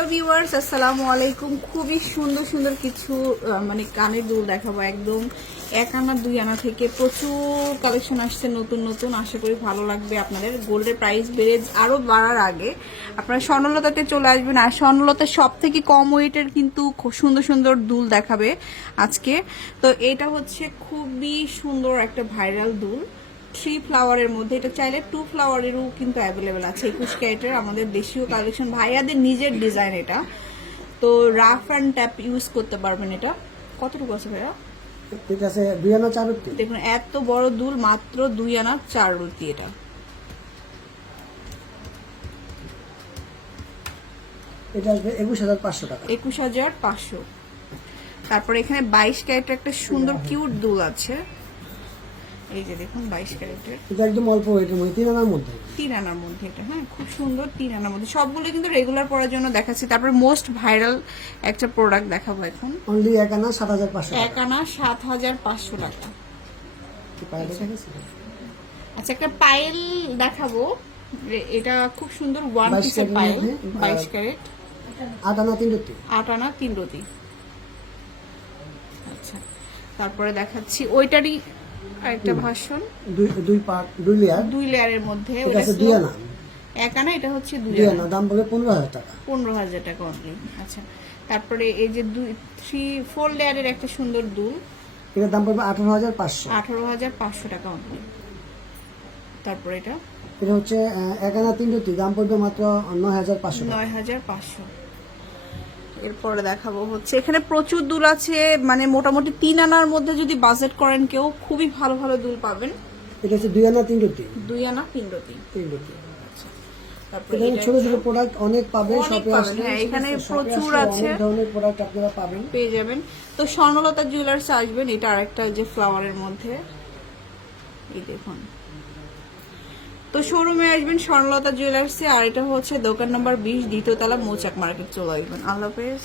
Hello viewers, আসসালামু আলাইকুম। খুবই সুন্দর সুন্দর কিছু মানে কানের দুল দেখাবো। একদম 1 আনা 2 আনা থেকে প্রচুর কালেকশন আসছে নতুন নতুন। আশা করি ভালো লাগবে আপনাদের। গোল্ডের প্রাইস বেড়ে আরও বাড়ার আগে আপনারা স্বর্ণলতাতে চলে আসবেন। আর স্বর্ণলতার সব থেকে কম ওয়েটের কিন্তু খুব সুন্দর সুন্দর দুল দেখাবে আজকে। তো এটা হচ্ছে খুবই সুন্দর একটা ভাইরাল দুল, 3 ফ্লাওয়ারের মধ্যে। এটা চাইলে 2 ফ্লাওয়ারেরও কিন্তু অ্যাভেলেবেল আছে। 21 ক্যারেটের আমাদের দেশীয় কালেকশন, ভাইয়াদের নিজের ডিজাইন এটা। তো রাফ অ্যান্ড ট্যাপ ইউজ করতে পারবেন। এটা কতটুকু আছে ভাইয়া? এটা আছে 2 আনা 4 রুটি। দেখুন এত বড় দুল, মাত্র 2 আনা 4 রুটি। এটা আসবে 21500 টাকা। 21500। তারপরে এখানে 22 ক্যারেটের একটা সুন্দর কিউট দুল আছে। এই যে দেখুন 22 ক্যারেটের, এটা একদম অল্প ওয়েটের মধ্যে, 3 আনার মধ্যে। 3 আনার মধ্যে এটা, হ্যাঁ খুব সুন্দর। 3 আনার মধ্যে সবগুলো কিন্তু রেগুলার পরার জন্য দেখাচ্ছি। তারপরে মোস্ট ভাইরাল একটা প্রোডাক্ট দেখাবো এখন। অনলি 1 আনা 7500 1 টাকা। আনা 7500 টাকা। কি পায়ে দেখা গেছে? আচ্ছা, একটা পায়েল দেখাবো। এটা খুব সুন্দর ওয়ান 22 পিসের ক্যারেটের পায়েল, মধ্যে, 22 ক্যারেট, 8 আনা 3 রুটি। 8 আনা 3 রতি। আচ্ছা, তারপরে দেখাচ্ছি ওইটারই আরেকটা ভার্সন, দুই পার্ট, 2 লেয়ার। 2 লেয়ারের মধ্যে। এটা আছে 2 আনা। 1 আনা, এটা হচ্ছে 2 2 আনা। আনা দাম পড়বে 15000 টাকা। 15000 টাকা অনলি। আচ্ছা, তারপরে এই যে 4 লেয়ারের একটা সুন্দর দুল, এটার দাম পড়বে 18500। 18500 টাকা অনলি। তারপরে এটা হচ্ছে 1 আনা 3 রুটি, দাম পড়বে মাত্র 9500 টাকা। 9500। এরপরে দেখাবো হচ্ছে এখানে প্রচুর দুল আছে, মানে মোটামুটি 3 আনার মধ্যে যদি বাজেট করেন কেউ, খুবই ভালো ভালো দুল পাবেন। এটা হচ্ছে 2 আনা 3 রুটি। 2 আনা 3 রতি। 3 রুটি। তারপরে এখানে ছোট ছোট প্রোডাক্ট অনেক পাবে, অনেক শপে পাবেন, আসলে। হ্যাঁ, এখানে প্রচুর আছে। অনেক ধরনের প্রোডাক্ট আপনারা পাবেন, পেয়ে যাবেন। তো স্বর্ণলতা জুয়েলার্স আসবেন। এটা আরেকটা যে ফ্লাওয়ারের মধ্যে, এই দেখুন। তো শোরুমে আসবেন স্বর্ণলতা জুয়েলার্সে। আর এটা হচ্ছে দোকান নম্বর 20, দ্বিতীয় তলা, মৌচাক মার্কেট। চলে আসবেন। আল্লাহ হাফেজ।